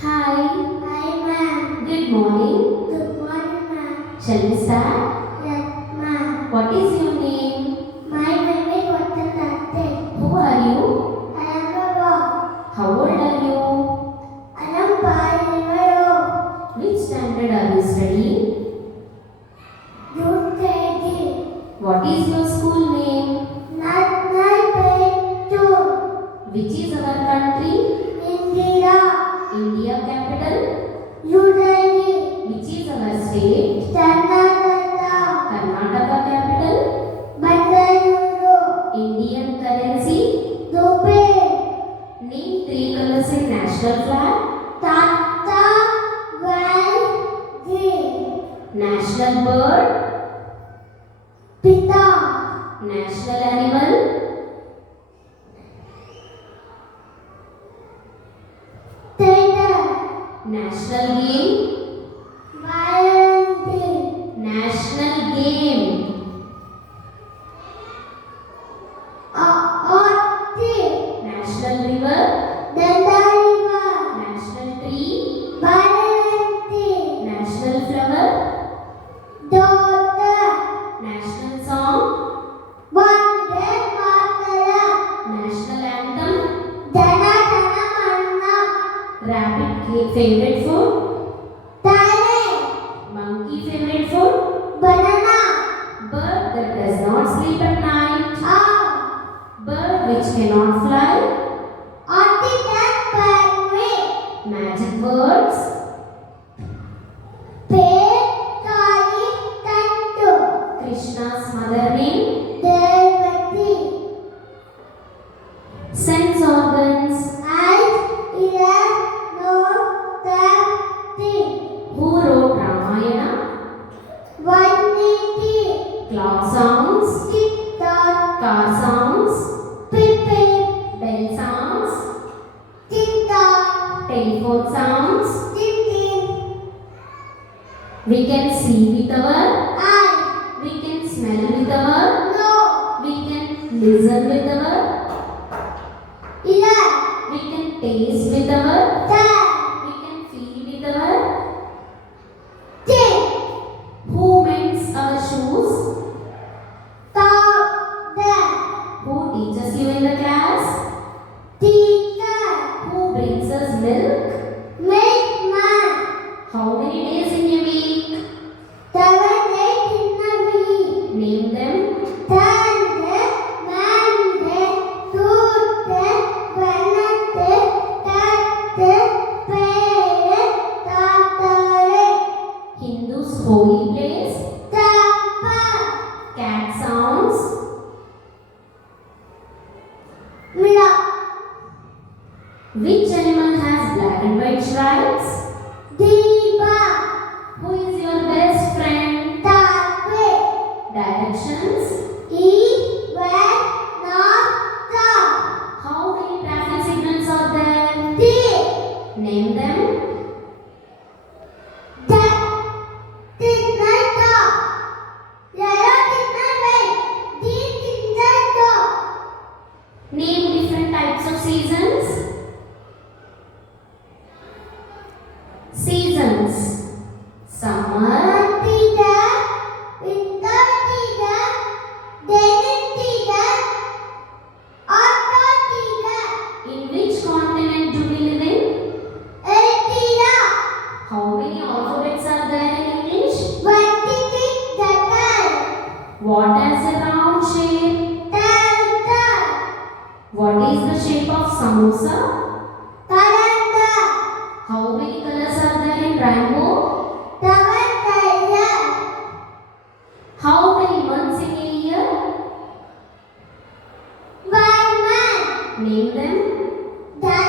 Hi, Hi, ma'am. good morning. Good morning, ma'am. Shall we start? Yes, ma'am. What is your name? My name is Vatan Dante. Who are you? I am a boy. How old are you? I am 5 years old. Which standard are you studying? Youth KG. What is your school name? National Pay 2. Which is our country? India. India capital? UDD. Which is our state? Karnataka. Karnataka capital? Bangalore. Indian currency? Dubai. Name three colors in national flag. Tata. Green. National bird? Pita. National animal? Tiger. National game? Violin. National game. Oti. National river. Dandariva. National tree. Violin. National flower. Daughter. National song. Vande Mataram. National anthem. Jana Jana Manna. Rabbit favorite food. Tare. Monkey favorite food. Banana. Bird that does not sleep at night. Owl. Bird which cannot fly. Article Penguin. Magic words. Kali Tantu. Krishna's mother name. Devati. Sense organs. Eyes, ears, nose, tongue, teeth. Who wrote Ramayana? Valmiki. Clock sounds. Tick-tock. Car sounds. Pip-pip. Bell sounds. Tick-tock. Telephone sounds. Tick-tick. We can see with our. Eye. We can smell with our. Nose. We can listen with our. Ear. We can taste with our. Tongue. We can feel with our. Chin. Who mends our shoes? Powder. Who teaches you in the class? Teacher. Who brings us milk? Milkman. How many days in a week? 7 days in a week. Name them. Sunday, Monday, Tuesday, Wednesday, Thursday, Friday, Saturday. Hindu's holy place. Temple. Cat sounds. Mila. Which animal has black and white stripes? Diva. Who is your best friend? Tape. Directions. East, west, north, south. How many traffic signals are there? 3. Name them. That signal stop. Yellow signal wait. Green signal stop. Name different types of seasons. Seasons. Summer. Tiger, winter tiger, desert tiger, autumn tiger, In which continent do we live in? Asia, How many alphabets are there in English? 26 letters, What has a round shape? Delta, What is the shape of samosa? calendar, How many colors are there in rainbow? 7 colors, How many months in a year? 1 month, Name them. January,